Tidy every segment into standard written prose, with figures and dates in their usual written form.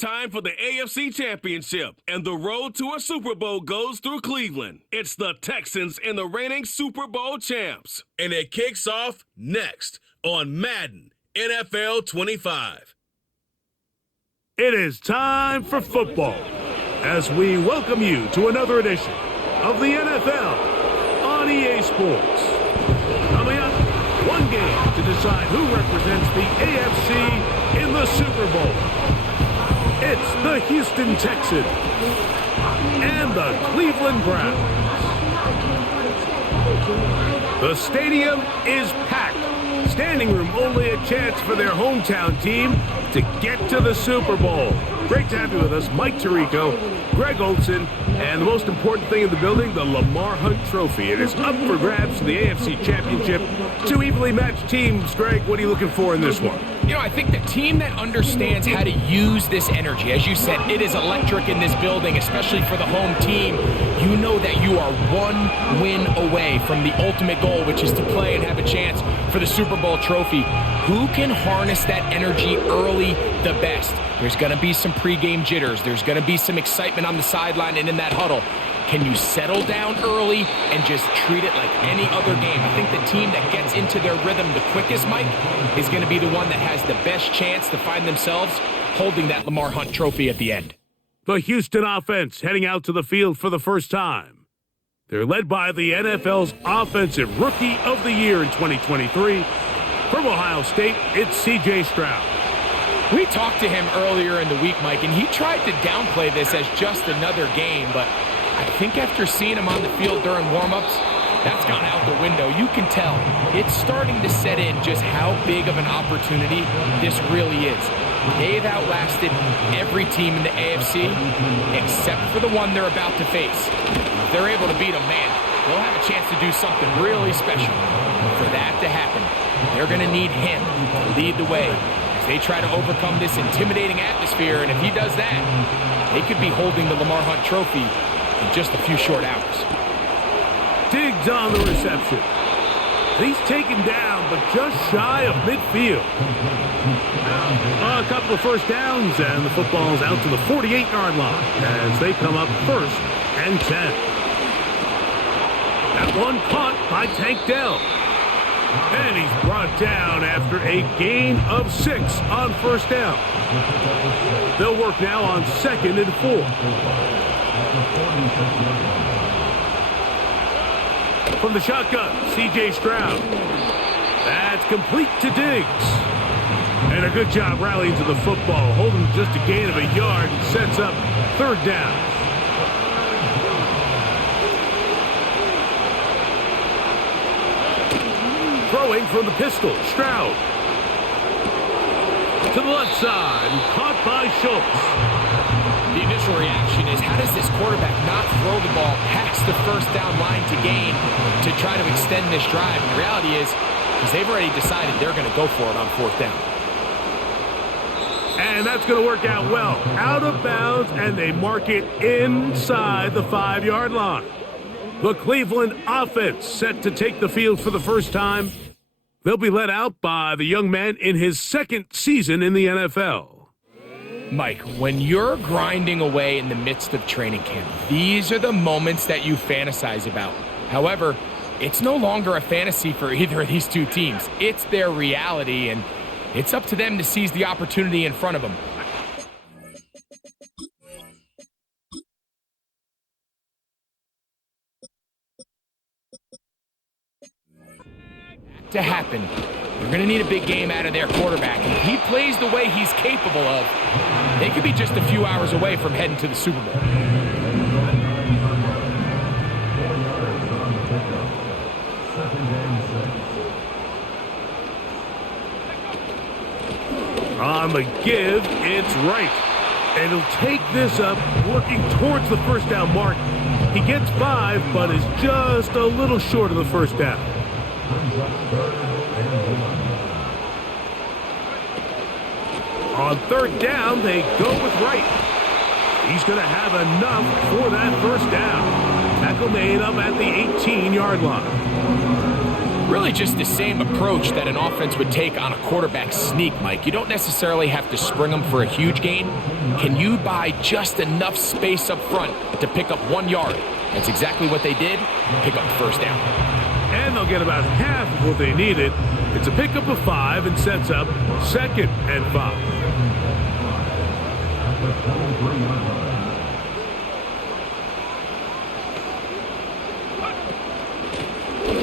time for the AFC Championship, and the road to a Super Bowl goes through Cleveland. It's the Texans and the reigning Super Bowl champs, and it kicks off next on Madden NFL 25. It is time for football as we welcome you to another edition of the NFL on EA Sports. Coming up, one game to decide who represents the AFC in the Super Bowl. It's the Houston Texans and the Cleveland Browns. The stadium is packed. Standing room only a chance for their hometown team to get to the Super Bowl. Great to have you with us, Mike Tirico, Greg Olson, and the most important thing in the building, the Lamar Hunt Trophy. It is up for grabs for the AFC Championship. Two evenly matched teams. Greg, what are you looking for in this one? You know, I think the team that understands how to use this energy, as you said, it is electric in this building, especially for the home team. You know that you are one win away from the ultimate goal, which is to play and have a chance for the Super Bowl trophy. Who can harness that energy early the best? There's going to be some pregame jitters. There's going to be some excitement on the sideline and in that huddle. Can you settle down early and just treat it like any other game? I think the team that gets into their rhythm the quickest, Mike, is going to be the one that has the best chance to find themselves holding that Lamar Hunt Trophy at the end. The Houston offense heading out to the field for the first time. They're led by the NFL's Offensive Rookie of the Year in 2023. From Ohio State, it's C.J. Stroud. We talked to him earlier in the week, Mike, and he tried to downplay this as just another game, but I think after seeing him on the field during warm-ups, that's gone out the window. You can tell it's starting to set in just how big of an opportunity this really is. They've outlasted every team in the AFC except for the one they're about to face. If they're able to beat them, man, they'll have a chance to do something really special. For that to happen, they're going to need him to lead the way as they try to overcome this intimidating atmosphere. And if he does that, they could be holding the Lamar Hunt Trophy in just a few short hours. Diggs on the reception. He's taken down, but just shy of midfield. A couple of first downs, and the football's out to the 48-yard line as they come up 1st and 10. That one caught by Tank Dell. And he's brought down after a gain of 6 on first down. They'll work now on 2nd and 4. From the shotgun, C.J. Stroud. That's complete to Diggs. And a good job rallying to the football, holding just a gain of a yard, sets up 3rd down. Throwing from the pistol, Stroud. To the left side, caught by Schultz. The initial reaction is, how does this quarterback not throw the ball past the first down line to gain to try to extend this drive? And the reality is, because they've already decided they're going to go for it on 4th down. And that's going to work out well. Out of bounds, and they mark it inside the 5-yard line. The Cleveland offense set to take the field for the first time. They'll be led out by the young man in his 2nd season in the NFL. Mike, when you're grinding away in the midst of training camp, these are the moments that you fantasize about. However, it's no longer a fantasy for either of these two teams. It's their reality, and it's up to them to seize the opportunity in front of them. To happen, they're going to need a big game out of their quarterback. And if he plays the way he's capable of, they could be just a few hours away from heading to the Super Bowl. On the give, it's right. And he'll take this up, working towards the first down mark. He gets 5, but is just a little short of the first down. On 3rd down, they go with Wright. He's going to have enough for that first down. Tackle made up at the 18-yard line. Really just the same approach that an offense would take on a quarterback sneak, Mike. You don't necessarily have to spring them for a huge gain. Can you buy just enough space up front to pick up 1 yard? That's exactly what they did. Pick up the first down. And they'll get about half of what they needed. It's a pickup of 5 and sets up 2nd and 5.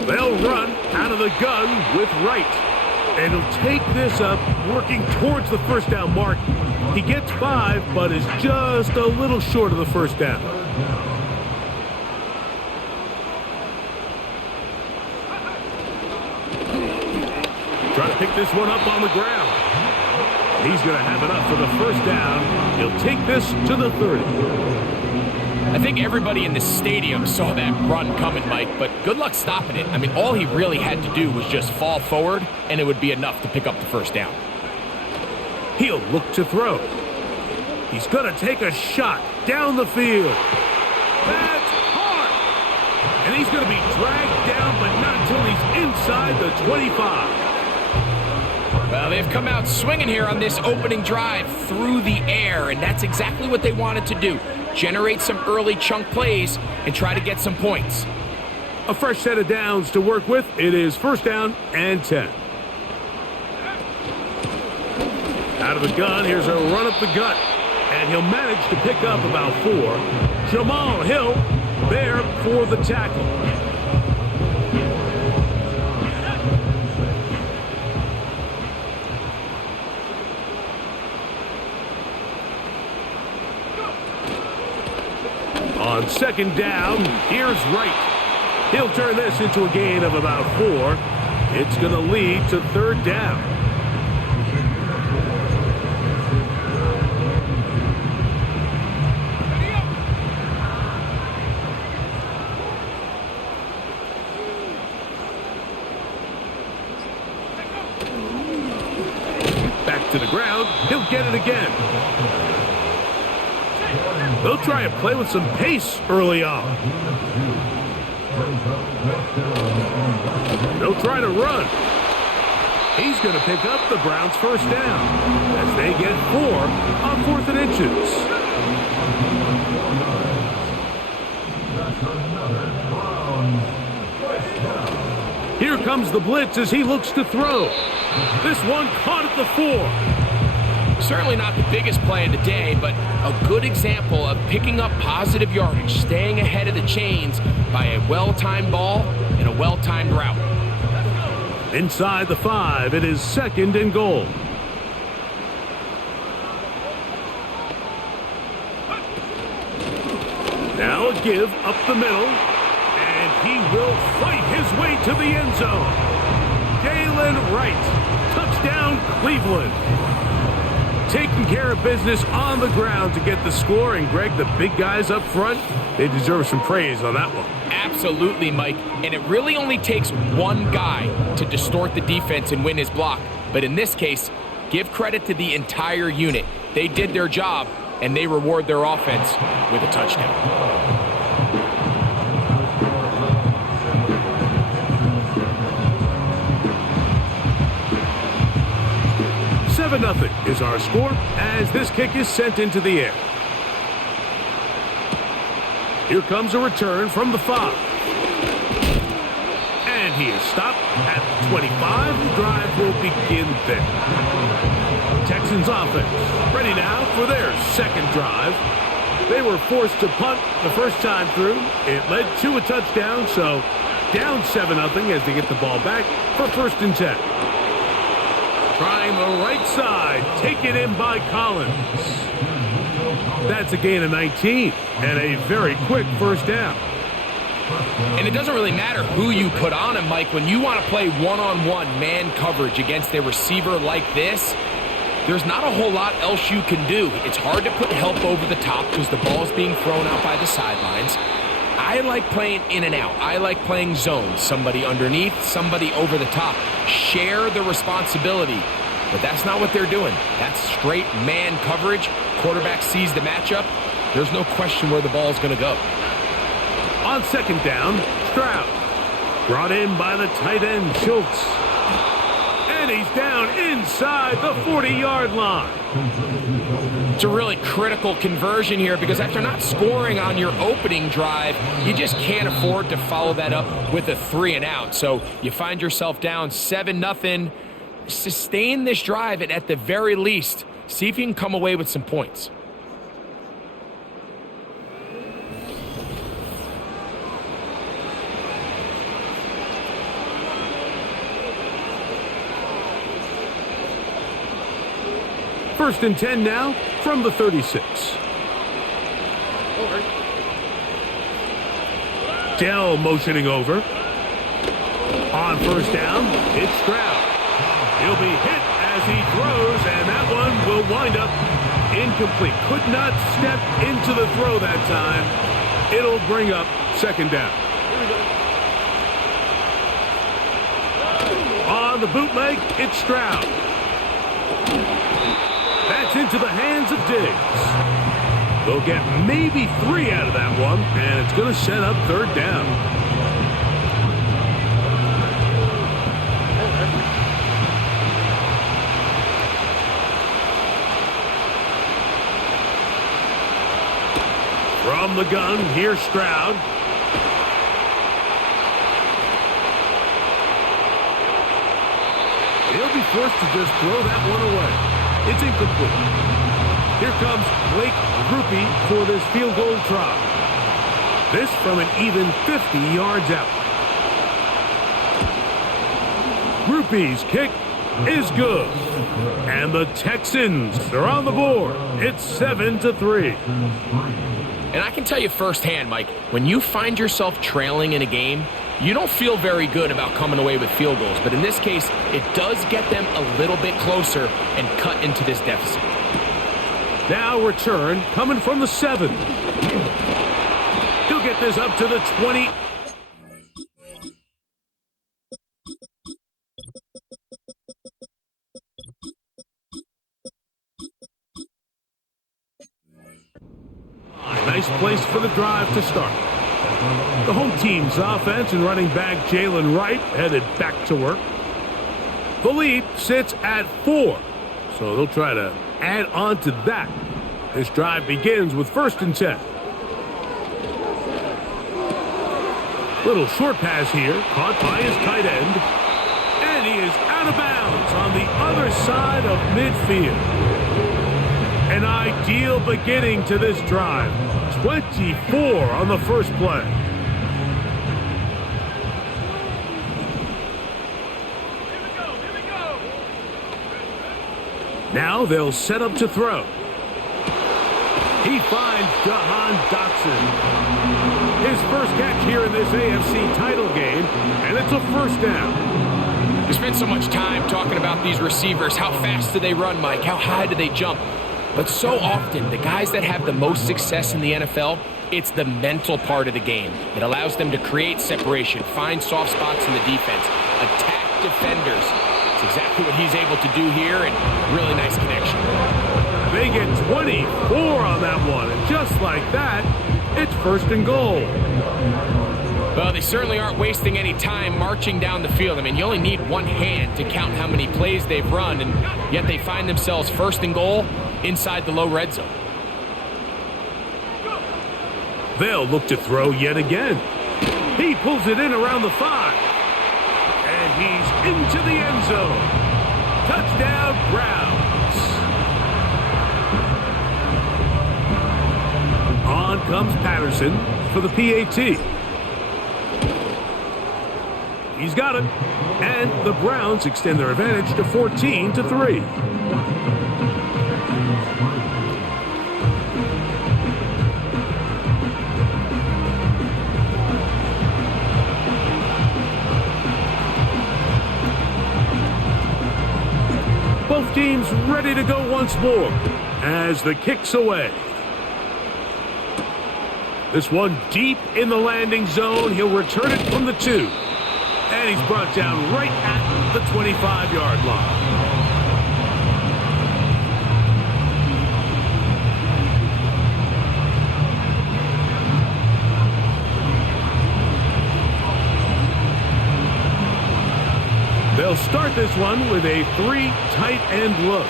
They'll run out of the gun with Wright. And he'll take this up, working towards the first down mark. He gets 5, but is just a little short of the first down. Trying to pick this one up on the ground. He's going to have it up for the first down. He'll take this to the 30. I think everybody in the stadium saw that run coming, Mike, but good luck stopping it. I mean, all he really had to do was just fall forward, and it would be enough to pick up the first down. He'll look to throw. He's going to take a shot down the field. That's hard. And he's going to be dragged down, but not until he's inside the 25. Well, they've come out swinging here on this opening drive through the air, and that's exactly what they wanted to do. Generate some early chunk plays and try to get some points. A fresh set of downs to work with. It is first down and 10. Out of the gun, here's a run up the gut. And he'll manage to pick up about 4. Jamal Hill there for the tackle. On 2nd down, here's Wright. He'll turn this into a gain of about 4. It's going to lead to 3rd down. Back to the ground. He'll get it again. They'll try and play with some pace early on. They'll try to run. He's going to pick up the Browns' first down as they get 4 on 4th and inches. Here comes the blitz as he looks to throw. This one caught at the 4. Certainly not the biggest play of the day, but a good example of picking up positive yardage, staying ahead of the chains by a well-timed ball and a well-timed route. Inside the 5, it is 2nd and goal. Now a give up the middle, and he will fight his way to the end zone. Jalen Wright, touchdown Cleveland. Taking care of business on the ground to get the score, and Greg, the big guys up front, they deserve some praise on that one. Absolutely, Mike, and it really only takes one guy to distort the defense and win his block, but in this case, give credit to the entire unit. They did their job, and they reward their offense with a touchdown. 7-0 is our score as this kick is sent into the air. Here comes a return from the 5. And he is stopped at the 25. The drive will begin there. Texans offense ready now for their 2nd drive. They were forced to punt the first time through. It led to a touchdown, so down 7-0 as they get the ball back for 1st and 10. Trying the right side, taken in by Collins. That's a gain of 19 and a very quick first down. And it doesn't really matter who you put on him, Mike. When you want to play one-on-one man coverage against a receiver like this, there's not a whole lot else you can do. It's hard to put help over the top because the ball's being thrown out by the sidelines. I like playing in and out. I like playing zones. Somebody underneath, somebody over the top. Share the responsibility. But that's not what they're doing. That's straight man coverage. Quarterback sees the matchup. There's no question where the ball's going to go. On 2nd down, Stroud. Brought in by the tight end, Schultz. And And he's down inside the 40-yard line. It's a really critical conversion here because after not scoring on your opening drive, you just can't afford to follow that up with a 3-and-out. So you find yourself down 7-0. Sustain this drive and at the very least, see if you can come away with some points. First and 10 now from the 36. Dell motioning over. On first down, it's Stroud. He'll be hit as he throws, and that one will wind up incomplete. Could not step into the throw that time. It'll bring up second down. On the bootleg, it's Stroud. That's into the hands of Diggs. They'll get maybe 3 out of that one, and it's going to set up third down. From the gun, here's Stroud. He'll be forced to just throw that one away. It's incomplete. Here comes Blake Grupe for this field goal try. This from an even 50 yards out. Grupe's kick is good. And the Texans are on the board. It's 7-3. And I can tell you firsthand, Mike, when you find yourself trailing in a game, you don't feel very good about coming away with field goals. But in this case, it does get them a little bit closer and cut into this deficit. Now return coming from the 7. He'll get this up to the 20. Nice place for the drive to start. The home team's offense and running back Jalen Wright headed back to work. The lead sits at 4, so they'll try to add on to that. This drive begins with first and 10. Little short pass here, caught by his tight end. And he is out of bounds on the other side of midfield. An ideal beginning to this drive. 24 on the first play. Now they'll set up to throw. He finds Jahan Dotson. His first catch here in this AFC title game, and it's a first down. We spent so much time talking about these receivers. How fast do they run, Mike? How high do they jump? But so often, the guys that have the most success in the NFL, it's the mental part of the game. It allows them to create separation, find soft spots in the defense, attack defenders. It's exactly what he's able to do here, and really nice connection. They get 24 on that one, and just like that, it's first and goal. Well, they certainly aren't wasting any time marching down the field. I mean, you only need one hand to count how many plays they've run, and yet they find themselves first and goal inside the low red zone. They'll look to throw yet again. He pulls it in around the 5. And he's into the end zone. Touchdown, Browns. On comes Patterson for the PAT. He's got it. And the Browns extend their advantage to 14-3. Both teams ready to go once more as the kick's away. This one deep in the landing zone. He'll return it from the 2. And he's brought down right at the 25-yard line. They'll start this one with a 3 tight end look.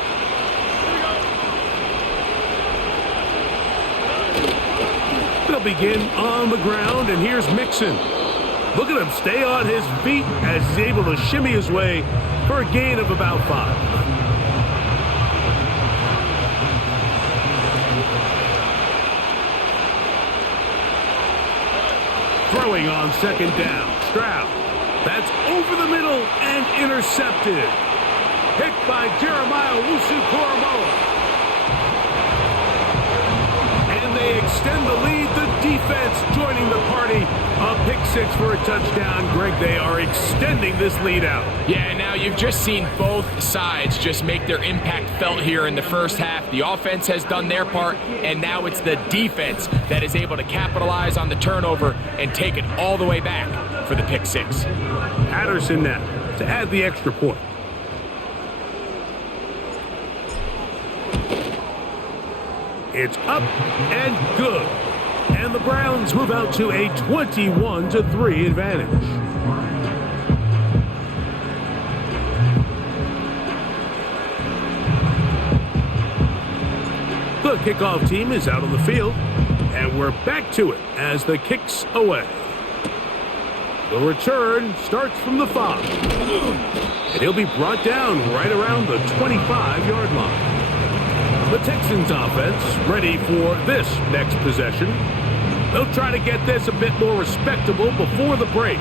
They'll begin on the ground, and here's Mixon. Look at him stay on his feet as he's able to shimmy his way for a gain of about 5. Throwing on second down, Stroud. That's over the middle and intercepted. Hit by Jeremiah Wusu-Koromoa. And they extend the lead. The defense joining the party. A pick 6 for a touchdown. Greg, they are extending this lead out. Yeah, now you've just seen both sides just make their impact felt here in the first half. The offense has done their part, and now it's the defense that is able to capitalize on the turnover and take it all the way back for the pick 6. Patterson now to add the extra point. It's up and good. And the Browns move out to a 21-3 advantage. The kickoff team is out on the field, and we're back to it as the kick's away. The return starts from the 5, and he'll be brought down right around the 25-yard line. The Texans offense ready for this next possession. They'll try to get this a bit more respectable before the break.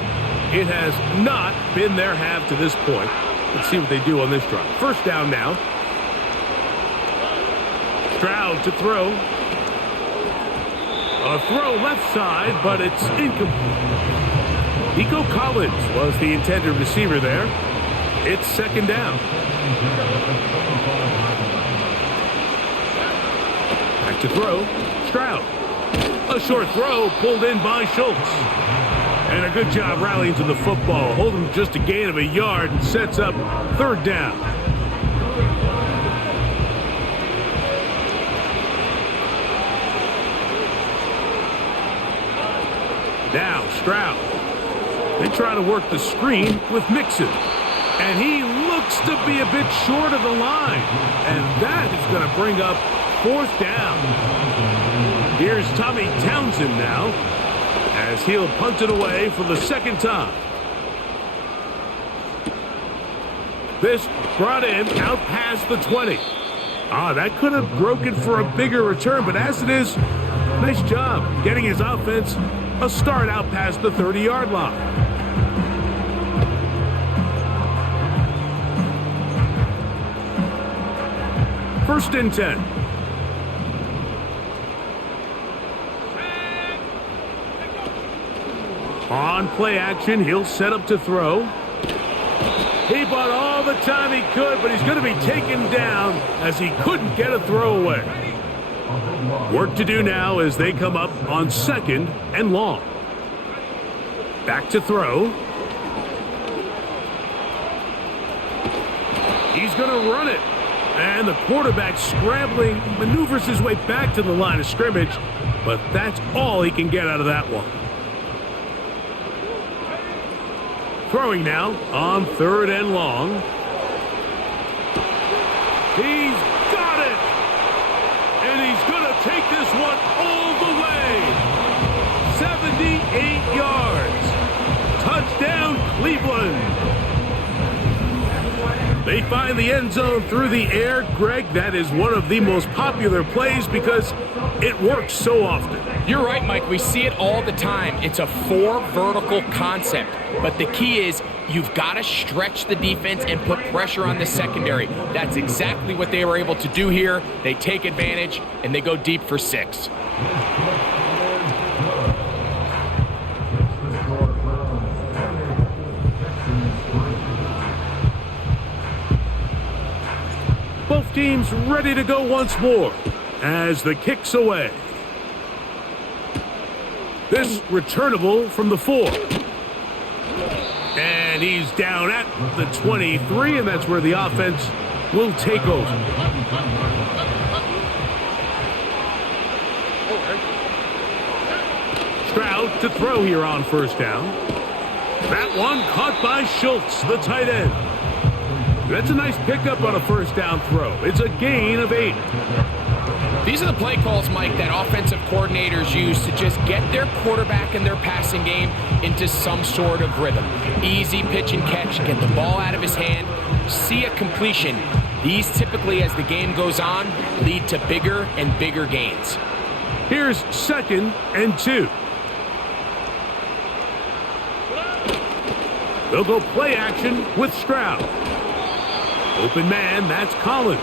It has not been their half to this point. Let's see what they do on this drive. First down now. Stroud to throw. A throw left side, but it's incomplete. Nico Collins was the intended receiver there. It's second down. Back to throw. Stroud. A short throw pulled in by Schultz. And a good job rallying to the football. Holding just a gain of a yard and sets up third down. Now Stroud. They try to work the screen with Mixon. And he looks to be a bit short of the line. And that is going to bring up fourth down. Here's Tommy Townsend now as he'll punt it away for the second time. This brought in out past the 20. That could have broken for a bigger return, but as it is, nice job getting his offense a start out past the 30-yard line. First and 10. On play action, he'll set up to throw. He bought all the time he could, but he's going to be taken down as he couldn't get a throwaway. Work to do now as they come up on second and long. Back to throw. He's going to run it. And the quarterback scrambling, maneuvers his way back to the line of scrimmage, but that's all he can get out of that one. Throwing now on third and long. He's got it! And he's going to take this one all the way. 78 yards. Touchdown, Cleveland. They find the end zone through the air. Greg, that is one of the most popular plays because it works so often. You're right, Mike. We see it all the time. It's a 4 vertical concept. But the key is you've got to stretch the defense and put pressure on the secondary. That's exactly what they were able to do here. They take advantage, and they go deep for 6. Both teams ready to go once more as the kick's away. This returnable from the 4. And he's down at the 23, and that's where the offense will take over. Stroud to throw here on first down. That one caught by Schultz, the tight end. That's a nice pickup on a first down throw. It's a gain of 8. These are the play calls, Mike, that offensive coordinators use to just get their quarterback and their passing game into some sort of rhythm. Easy pitch and catch, get the ball out of his hand, see a completion. These typically, as the game goes on, lead to bigger and bigger gains. Here's 2nd and 2. They'll go play action with Stroud. Open man, that's Collins.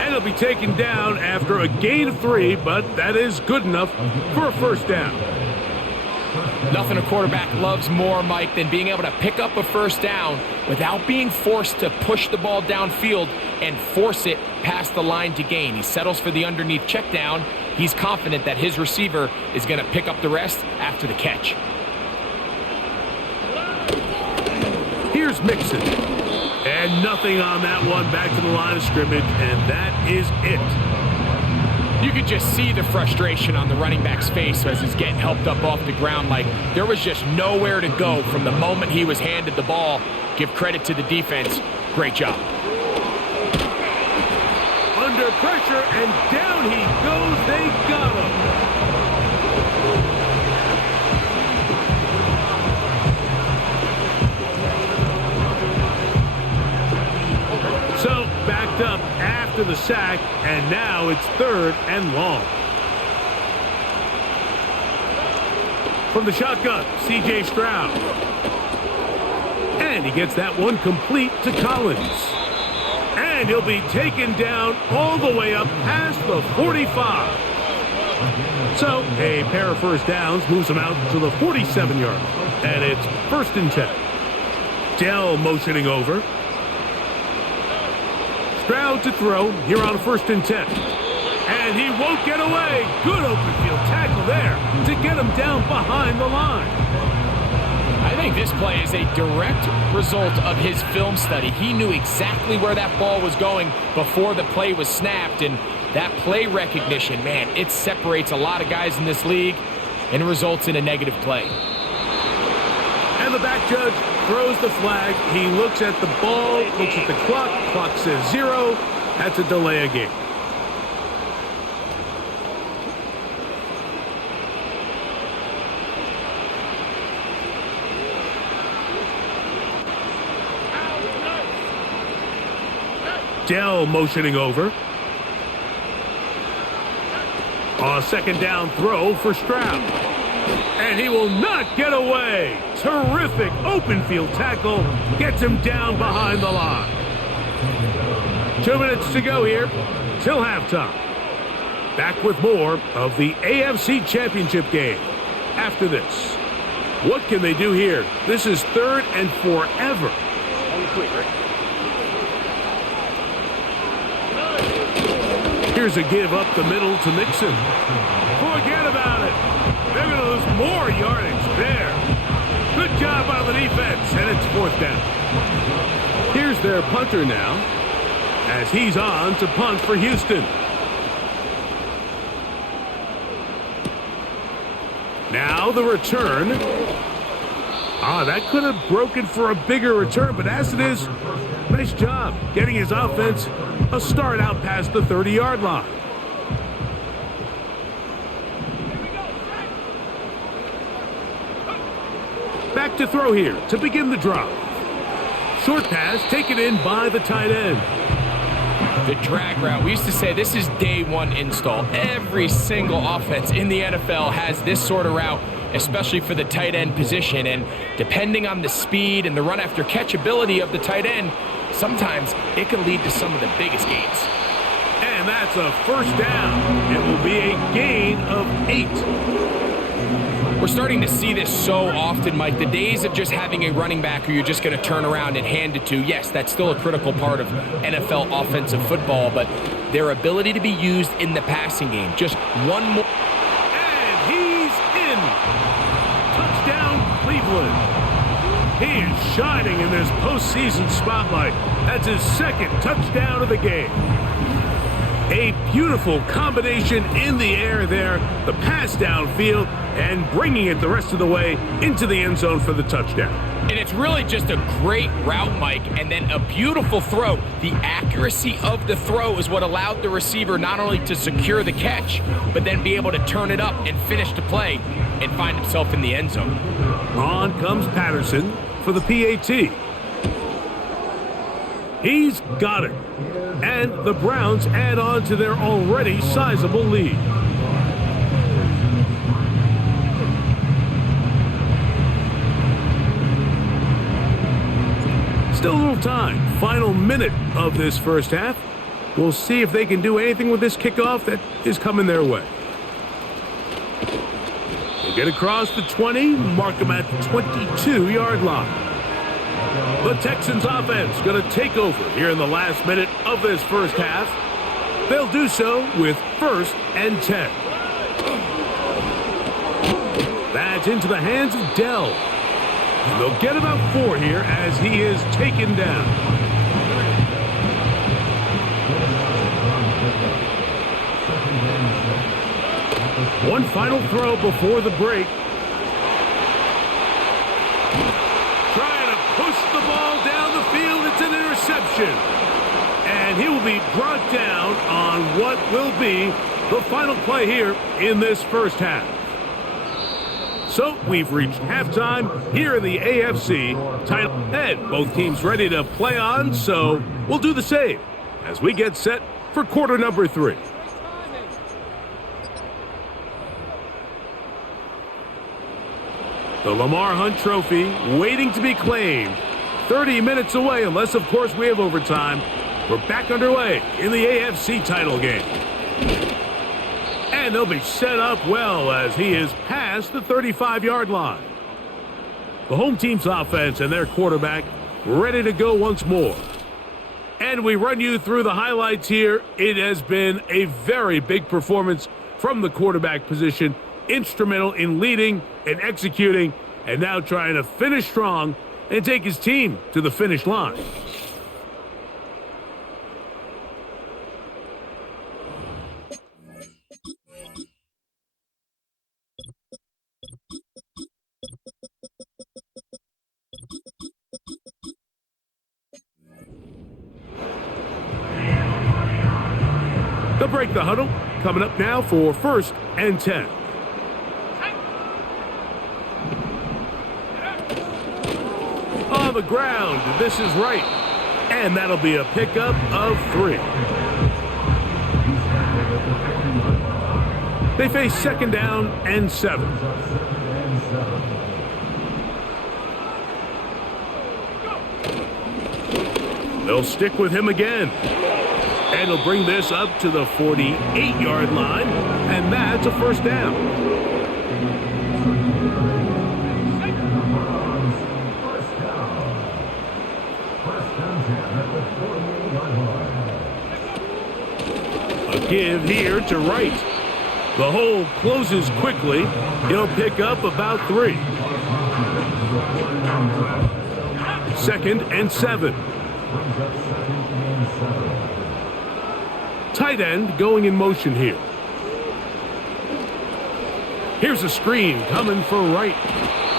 And he'll be taken down after a gain of 3, but that is good enough for a first down. Nothing a quarterback loves more, Mike, than being able to pick up a first down without being forced to push the ball downfield and force it past the line to gain. He settles for the underneath check down. He's confident that his receiver is going to pick up the rest after the catch. Here's Mixon. And nothing on that one, back to the line of scrimmage, and that is it. You could just see the frustration on the running back's face as he's getting helped up off the ground. Like, there was just nowhere to go from the moment he was handed the ball. Give credit to the defense. Great job. Under pressure, and down he goes. They got him. So, backed up after the sack, and now it's 3rd and long. From the shotgun, C.J. Stroud. And he gets that one complete to Collins. And he'll be taken down all the way up past the 45. So, a pair of first downs moves him out to the 47-yard. And it's 1st and 10. Dell motioning over. Stroud to throw here on 1st and 10. And he won't get away. Good open field tackle there to get him down behind the line. I think this play is a direct result of his film study. He knew exactly where that ball was going before the play was snapped, and that play recognition, man, it separates a lot of guys in this league and results in a negative play. And the back judge throws the flag. He looks at the ball, looks at the clock. Clock says 0. That's a delay of game. Dell motioning over. A 2nd down throw for Stroud. And he will not get away. Terrific open field tackle. Gets him down behind the line. 2 minutes to go here till halftime. Back with more of the AFC Championship game after this. What can they do here? This is 3rd and forever. Here's a give up the middle to Mixon. Forget about it. They're going to lose more yardage there. Good job by the defense, and it's 4th down. Here's their punter now, as he's on to punt for Houston. Now the return. That could have broken for a bigger return, but as it is, nice job getting his offense a start out past the 30-yard line. Back to throw here to begin the drive. Short pass taken in by the tight end. The drag route. We used to say this is day one install. Every single offense in the NFL has this sort of route, especially for the tight end position. And depending on the speed and the run after catch ability of the tight end, sometimes it can lead to some of the biggest gains. And that's a 1st down. It will be a gain of 8. We're starting to see this so often, Mike. The days of just having a running back who you're just going to turn around and hand it to, yes, that's still a critical part of NFL offensive football, but their ability to be used in the passing game. Just one more. And he's in. Touchdown, Cleveland. He is shining in this postseason spotlight. That's his 2nd touchdown of the game. A beautiful combination in the air there. The pass downfield, and bringing it the rest of the way into the end zone for the touchdown. And it's really just a great route, Mike, and then a beautiful throw. The accuracy of the throw is what allowed the receiver not only to secure the catch, but then be able to turn it up and finish the play and find himself in the end zone. On comes Patterson for the PAT. He's got it. And the Browns add on to their already sizable lead. Still a little time. Final minute of this first half. We'll see if they can do anything with this kickoff that is coming their way. They get across the 20, mark them at the 22-yard line. The Texans offense going to take over here in the last minute of this first half. They'll do so with 1st and 10. That's into the hands of Dell. And they'll get about 4 here as he is taken down. One final throw before the break. Trying to push the ball down the field. It's an interception. And he will be brought down on what will be the final play here in this first half. So we've reached halftime here in the AFC title, and both teams ready to play on, so we'll do the same as we get set for quarter number 3. The Lamar Hunt Trophy waiting to be claimed. 30 minutes away, unless, of course, we have overtime. We're back underway in the AFC title game. And they'll be set up well as he is past the 35-yard line. The home team's offense and their quarterback ready to go once more. And we run you through the highlights here. It has been a very big performance from the quarterback position. Instrumental in leading and executing, and now trying to finish strong and take his team to the finish line. They'll break the huddle. Coming up now for 1st and 10. On the ground, this is right. And that'll be a pickup of 3. They face 2nd down and 7. They'll stick with him again. And he'll bring this up to the 48-yard line, and that's a 1st down. A give here to Wright. The hole closes quickly. He'll pick up about 3. 2nd and 7. Tight end going in motion here. Here's a screen coming for Wright.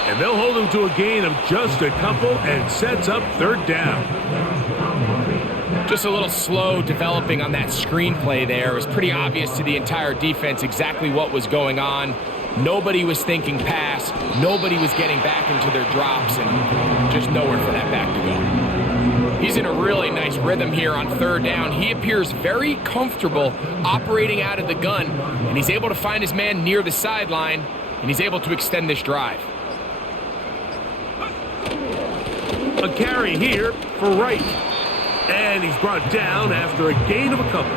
And they'll hold him to a gain of just a couple and sets up 3rd down. Just a little slow developing on that screen play there. It was pretty obvious to the entire defense exactly what was going on. Nobody was thinking pass. Nobody was getting back into their drops, and just nowhere for that back to go. He's in a really nice rhythm here on 3rd down. He appears very comfortable operating out of the gun, and he's able to find his man near the sideline, and he's able to extend this drive. A carry here for Wright. And he's brought down after a gain of a couple.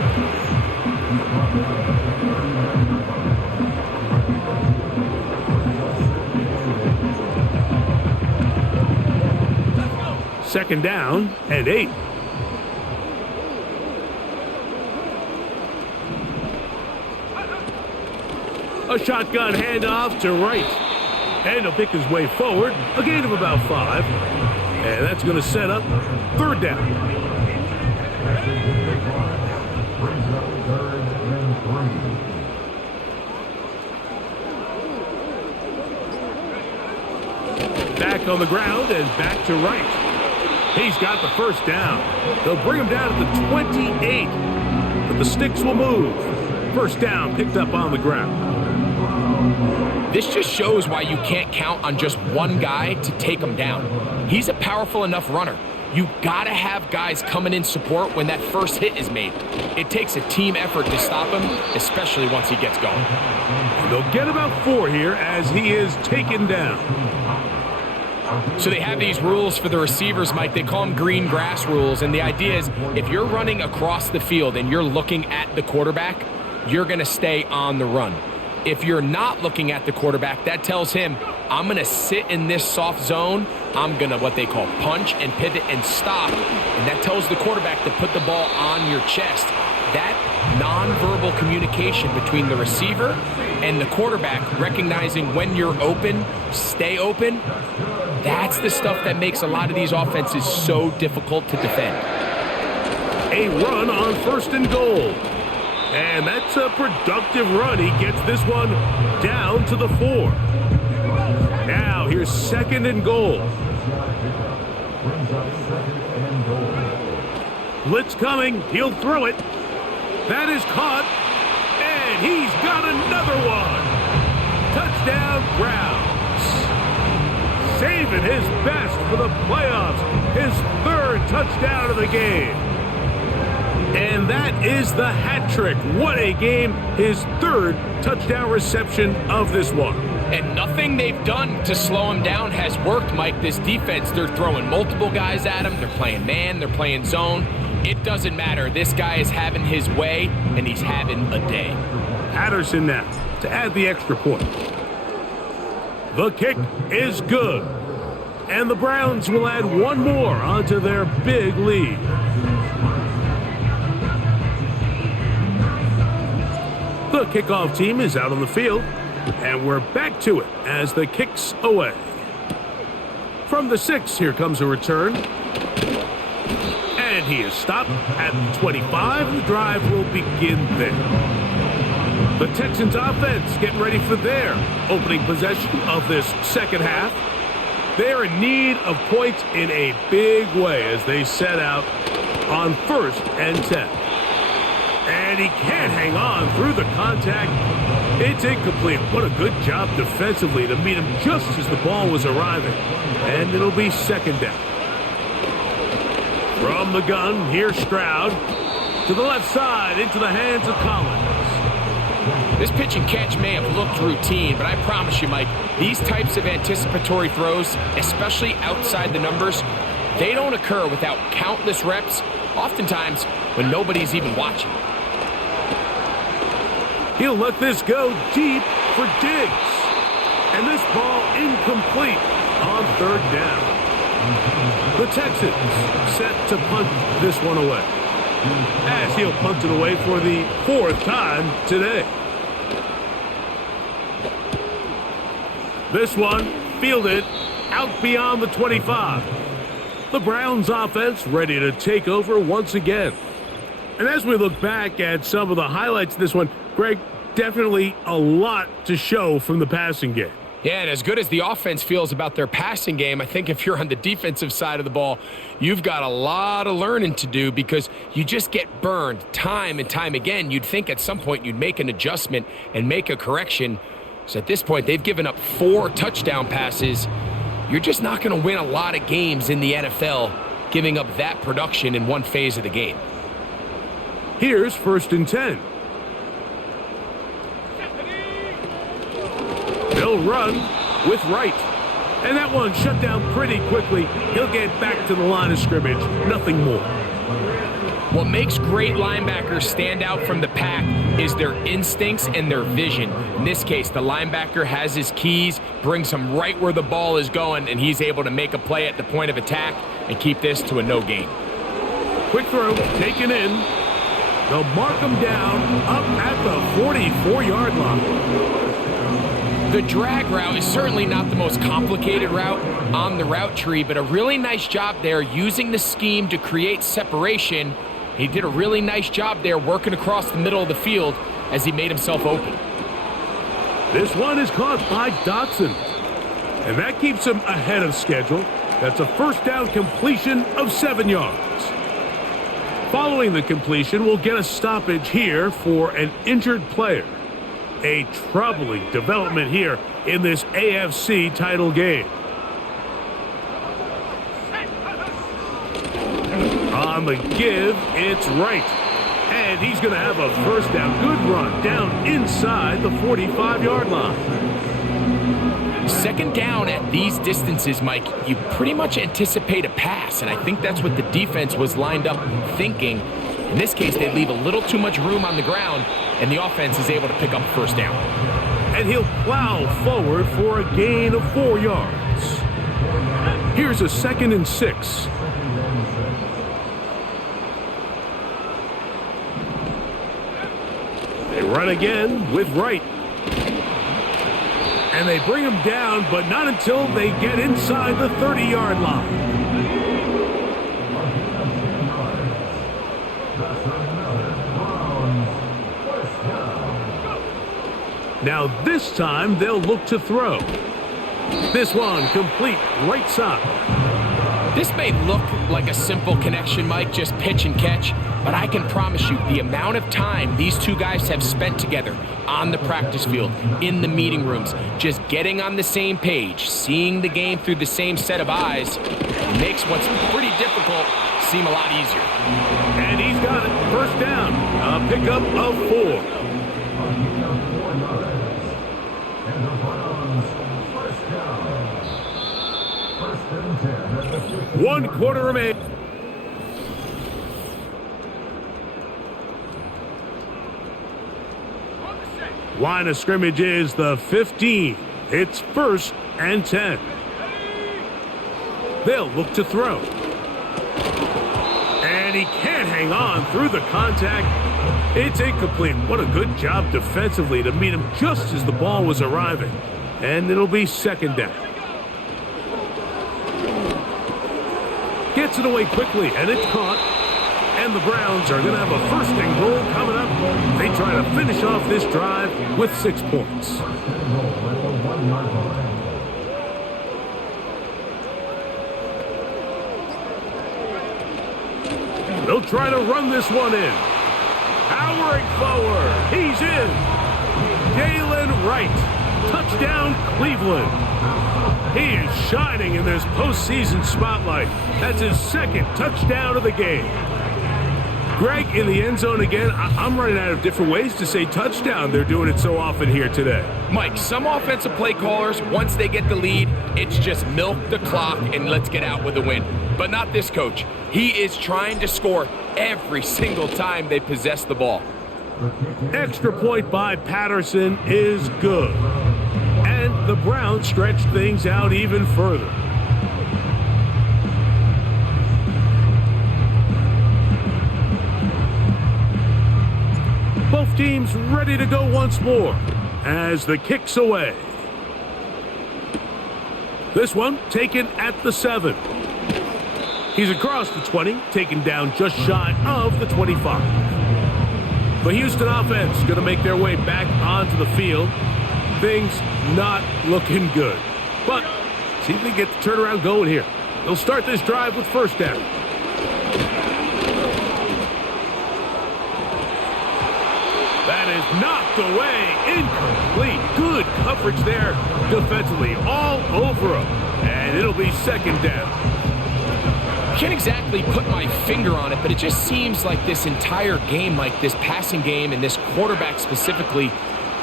Second down and 8. A shotgun handoff to Wright. And he'll pick his way forward. A gain of about 5. And that's going to set up 3rd down. back on the ground and back to right. He's got the first down. They'll bring him down to the 28, but the sticks will move. First down picked up on the ground. This just shows why you can't count on just one guy to take him down. He's a powerful enough runner. You gotta have guys coming in support when that first hit is made. It takes a team effort to stop him, especially once he gets going. They'll get about 4 here as he is taken down. So they have these rules for the receivers, Mike. They call them green grass rules, and the idea is if you're running across the field and you're looking at the quarterback, you're gonna stay on the run. If you're not looking at the quarterback, that tells him, I'm going to sit in this soft zone. I'm going to what they call punch and pivot and stop. And that tells the quarterback to put the ball on your chest. That nonverbal communication between the receiver and the quarterback, recognizing when you're open, stay open, that's the stuff that makes a lot of these offenses so difficult to defend. A run on 1st and goal. And that's a productive run. He gets this one down to the 4. Now here's 2nd and goal. Blitz coming. He'll throw it. That is caught. And he's got another one. Touchdown Browns. Saving his best for the playoffs. His 3rd touchdown of the game. And that is the hat trick. What a game. His 3rd touchdown reception of this one. And nothing they've done to slow him down has worked, Mike. This defense, they're throwing multiple guys at him. They're playing man. They're playing zone. It doesn't matter. This guy is having his way, and he's having a day. Patterson now to add the extra point. The kick is good. And the Browns will add one more onto their big lead. The kickoff team is out on the field, and we're back to it as the kick's away. From the 6, here comes a return. And he is stopped at the 25. The drive will begin there. The Texans offense getting ready for their opening possession of this second half. They're in need of points in a big way as they set out on 1st and 10. And he can't hang on through the contact. It's incomplete. What a good job defensively to meet him just as the ball was arriving. And it'll be 2nd down. From the gun, here's Stroud. To the left side, into the hands of Collins. This pitch and catch may have looked routine, but I promise you, Mike, these types of anticipatory throws, especially outside the numbers, they don't occur without countless reps, oftentimes when nobody's even watching. He'll let this go deep for Diggs. And this ball incomplete on 3rd down. The Texans set to punt this one away. As he'll punt it away for the 4th time today. This one fielded out beyond the 25. The Browns offense ready to take over once again. And as we look back at some of the highlights of this one, Greg, definitely a lot to show from the passing game. Yeah, and as good as the offense feels about their passing game, I think if you're on the defensive side of the ball, you've got a lot of learning to do because you just get burned time and time again. You'd think at some point you'd make an adjustment and make a correction. So at this point, they've given up 4 touchdown passes. You're just not going to win a lot of games in the NFL giving up that production in one phase of the game. Here's 1st and 10. They'll run with Wright. And that one shut down pretty quickly. He'll get back to the line of scrimmage. Nothing more. What makes great linebackers stand out from the pack is their instincts and their vision. In this case, the linebacker has his keys, brings him right where the ball is going, and he's able to make a play at the point of attack and keep this to a no gain. Quick throw, taken in. They'll mark him down up at the 44-yard line. The drag route is certainly not the most complicated route on the route tree, but a really nice job there using the scheme to create separation. He did a really nice job there working across the middle of the field as he made himself open. This one is caught by Dotson. And that keeps him ahead of schedule. That's a first down completion of 7 yards. Following the completion, we'll get a stoppage here for an injured player. A troubling development here in this AFC title game. On the give, it's Wright. And he's going to have a first down. Good run down inside the 45-yard line. Second down at these distances, Mike, you pretty much anticipate a pass, and I think that's what the defense was lined up thinking. In this case, they leave a little too much room on the ground, and the offense is able to pick up first down. And he'll plow forward for a gain of 4 yards. Here's a 2nd and 6. They run again with Wright. And they bring him down, but not until they get inside the 30-yard line. Now this time they'll look to throw. This one complete right side. This may look like a simple connection, Mike, just pitch and catch, but I can promise you the amount of time these two guys have spent together on the practice field, in the meeting rooms, just getting on the same page, seeing the game through the same set of eyes, makes what's pretty difficult seem a lot easier. And he's got it. First down. A pickup of 4. One quarter remaining. Line of scrimmage is the 15. It's 1st and 10. They'll look to throw. And he can't hang on through the contact. It's incomplete. What a good job defensively to meet him just as the ball was arriving. And it'll be 2nd down. Gets it away quickly, and it's caught. And the Browns are going to have a 1st and goal coming up. They try to finish off this drive with 6 points. They'll try to run this one in. Powering forward. He's in. Jalen Wright. Touchdown, Cleveland. He is shining in this postseason spotlight. That's his 2nd touchdown of the game. Greg, in the end zone again. I'm running out of different ways to say touchdown. They're doing it so often here today. Mike, some offensive play callers, once they get the lead, it's just milk the clock and let's get out with a win. But not this coach. He is trying to score every single time they possess the ball. Extra point by Patterson is good. And the Browns stretch things out even further. Both teams ready to go once more as the kick's away. This one taken at the 7. He's across the 20, taken down just shy of the 25. The Houston offense going to make their way back onto the field. Things not looking good. But see if they get the turnaround going here. They'll start this drive with 1st down. That is knocked away. Incomplete. Good coverage there defensively. All over him. And it'll be 2nd down. I can't exactly put my finger on it, but it just seems like this entire game, like this passing game and this quarterback specifically,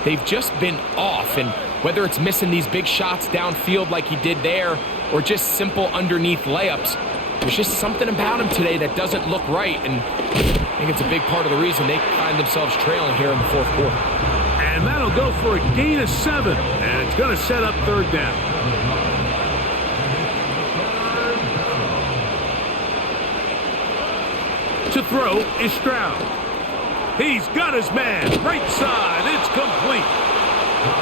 they've just been off. And whether it's missing these big shots downfield like he did there or just simple underneath layups, there's just something about him today that doesn't look right. And I think it's a big part of the reason they find themselves trailing here in the 4th quarter. And that'll go for a gain of 7. And it's going to set up 3rd down. To throw is Stroud. He's got his man. Right side. It's complete.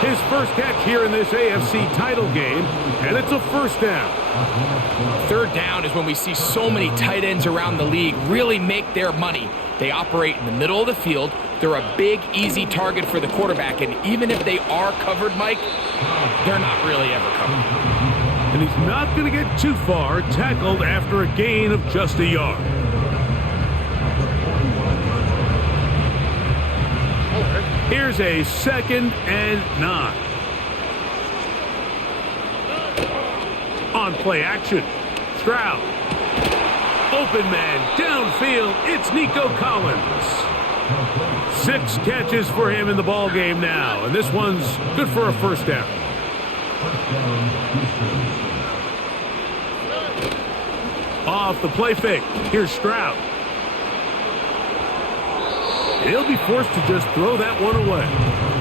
His first catch here in this AFC title game, and it's a 1st down. 3rd down is when we see so many tight ends around the league really make their money. They operate in the middle of the field. they're a big, easy target for the quarterback, and even if they are covered, Mike, they're not really ever covered. And he's not going to get too far, tackled after a gain of just a yard. Here's a 2nd and 9. On play action, Stroud. Open man, downfield, it's Nico Collins. 6 catches for him in the ball game now, and this one's good for a first down. Off the play fake, here's Stroud. He'll be forced to just throw that one away.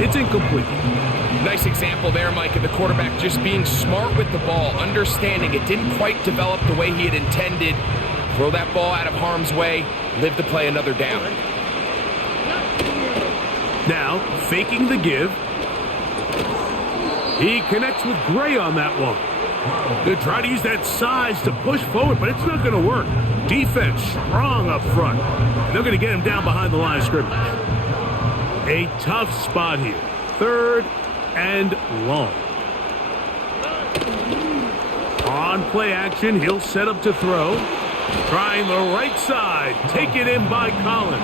It's incomplete. Nice example there, Mike, of the quarterback just being smart with the ball, understanding it didn't quite develop the way he had intended. Throw that ball out of harm's way, live to play another down. Now, faking the give. He connects with Gray on that one. They'll try to use that size to push forward, but it's not going to work. Defense strong up front. And they're going to get him down behind the line of scrimmage. A tough spot here. 3rd and long. On play action, he'll set up to throw. Trying the right side. Take it in by Collins.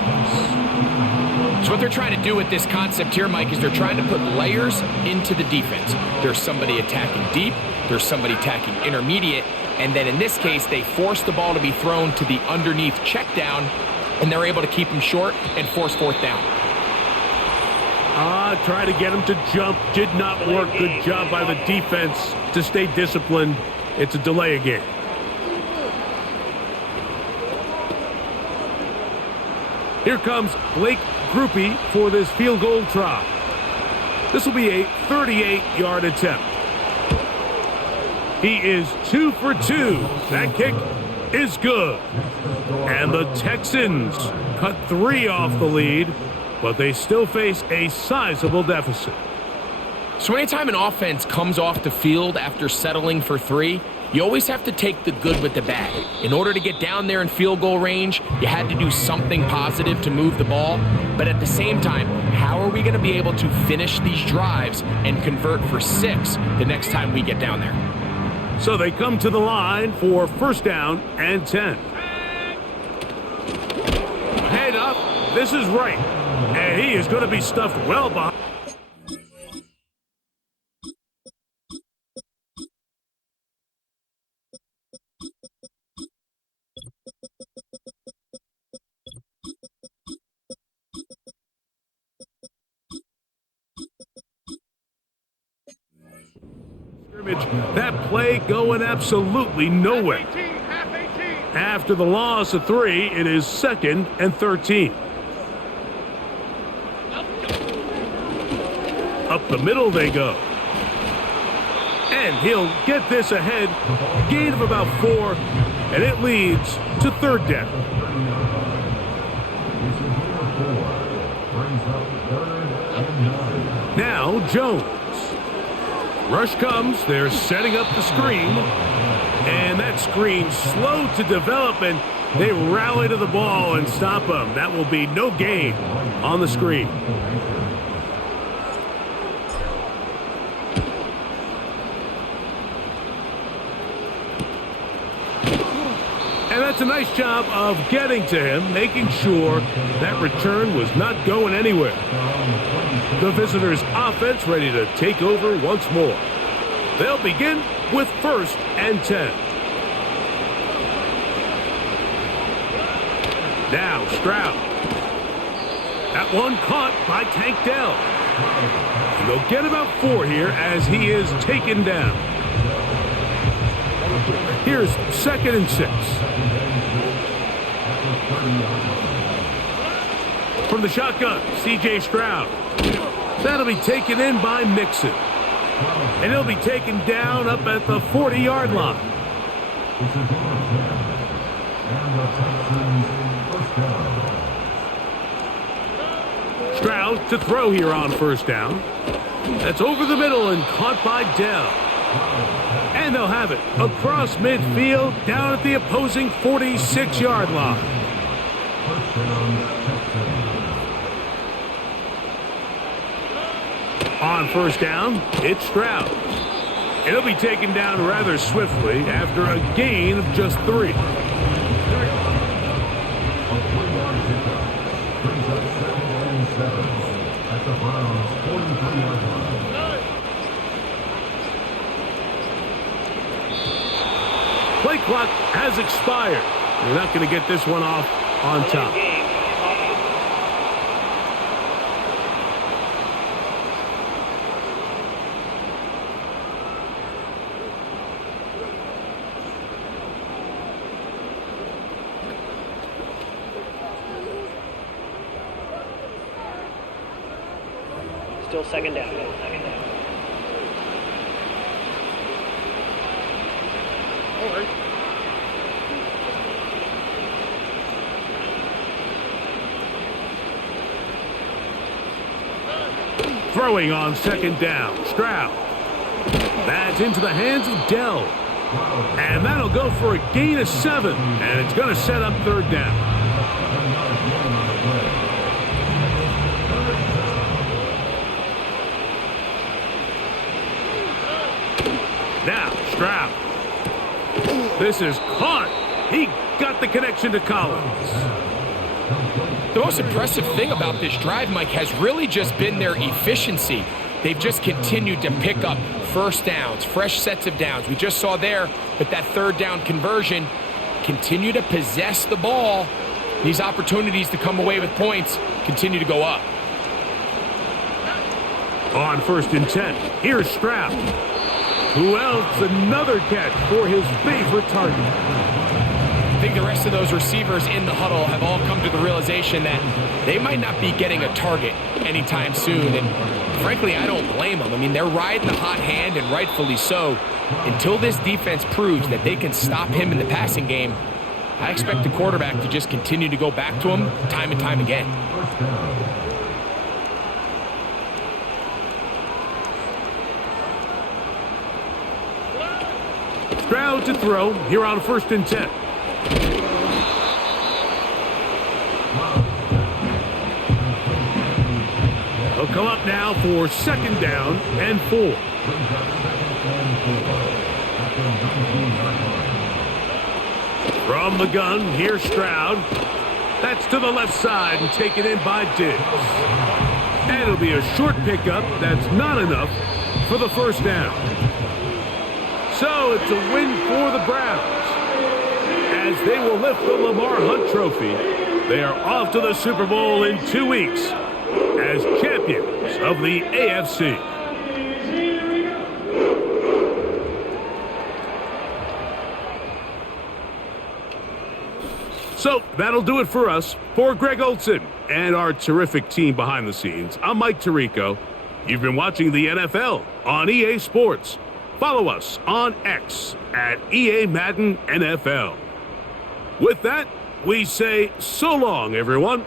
So what they're trying to do with this concept here, Mike, is they're trying to put layers into the defense. There's somebody attacking deep, there's somebody attacking intermediate, and then in this case, they force the ball to be thrown to the underneath check down, and they're able to keep him short and force 4th down. Try to get him to jump. Did not work. Good job by the defense to stay disciplined. It's a delay again. Here comes Blake Groupie for this field goal try. This will be a 38-yard attempt. He is 2 for 2. That kick is good. And the Texans cut 3 off the lead, but they still face a sizable deficit. So anytime an offense comes off the field after settling for 3, you always have to take the good with the bad. In order to get down there in field goal range, you had to do something positive to move the ball. But at the same time, how are we going to be able to finish these drives and convert for 6 the next time we get down there? So they come to the line for 1st down and 10. Head up. This is right. And he is going to be stuffed well behind. That play going absolutely nowhere. After the loss of 3, it is 2nd and 13. Up the middle they go. And he'll get this ahead. Gain of about 4, and it leads to 3rd down. Now Jones. Rush comes, they're setting up the screen, and that screen's slow to develop, and they rally to the ball and stop him. That will be no gain on the screen. And that's a nice job of getting to him, making sure that return was not going anywhere. The visitors' offense ready to take over once more. They'll begin with 1st and 10. Now Stroud. That one caught by Tank Dell. And they'll get about 4 here as he is taken down. Here's 2nd and 6. From the shotgun, C.J. Stroud. That'll be taken in by Mixon. And he'll be taken down up at the 40-yard line. Stroud to throw here on 1st down. That's over the middle and caught by Dell. And they'll have it across midfield down at the opposing 46-yard line. On first down, it's Stroud. It'll be taken down rather swiftly after a gain of just 3. Play clock has expired. You're not going to get this one off on top. Still second down. Throwing on second down, Stroud. That's into the hands of Dell. And that'll go for a gain of 7. And it's going to set up third down. Now, Stroud. This is caught. He got the connection to Collins. The most impressive thing about this drive, Mike, has really just been their efficiency. They've just continued to pick up first downs, fresh sets of downs. We just saw there with that third down conversion, continue to possess the ball. These opportunities to come away with points continue to go up. On first and 10, here's Stroud. Who else? Another catch for his favorite target. I think the rest of those receivers in the huddle have all come to the realization that they might not be getting a target anytime soon. And frankly, I don't blame them. I mean, they're riding the hot hand, and rightfully so. Until this defense proves that they can stop him in the passing game, I expect the quarterback to just continue to go back to him time and time again. Stroud to throw here on first and 10. He'll come up now for second down and 4. From the gun, here's Stroud. That's to the left side and taken in by Diggs. And it'll be a short pickup. That's not enough for the first down. So it's a win for the Browns as they will lift the Lamar Hunt Trophy. They are off to the Super Bowl in 2 weeks as champions of the AFC. So that'll do it for us. For Greg Olson and our terrific team behind the scenes, I'm Mike Tirico. You've been watching the NFL on EA Sports. Follow us on X at EA Madden NFL. With that, we say so long, everyone.